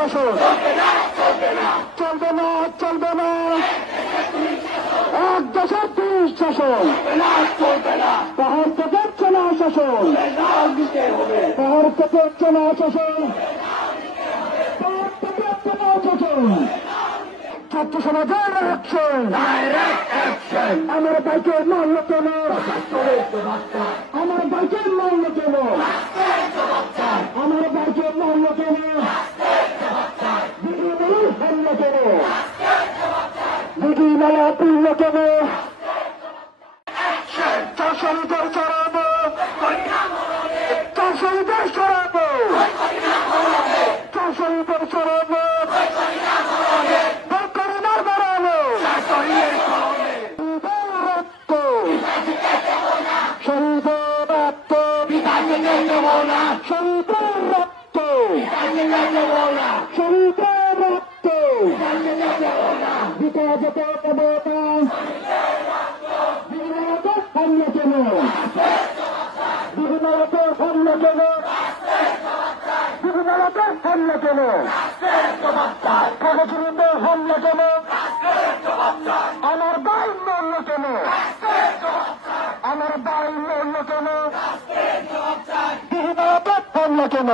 শাসন চলবে না, চলবে না। এক দেশের পুলিশ শাসন পাহাড় থেকে চেনা শাসন, পাহাড় থেকে চেনা শাসন, পাহাড় থেকে চেনা শাসন। ছাত্র সমাজের অ্যাকশন, আমার ভাইকে মারল কেন, আমার ভাইকে মারল কেন, আমার ভাইকে মারল কেন, দিদি হারল কেন, দিদি মেলা পুরল কেন, চাষারিদের সরাবো, চাষারিদের সরাবো, চাষারিদের সরাবো, আমার ভাই মরল কেন, আমার ভাই মরল কেন, হামলা কেন।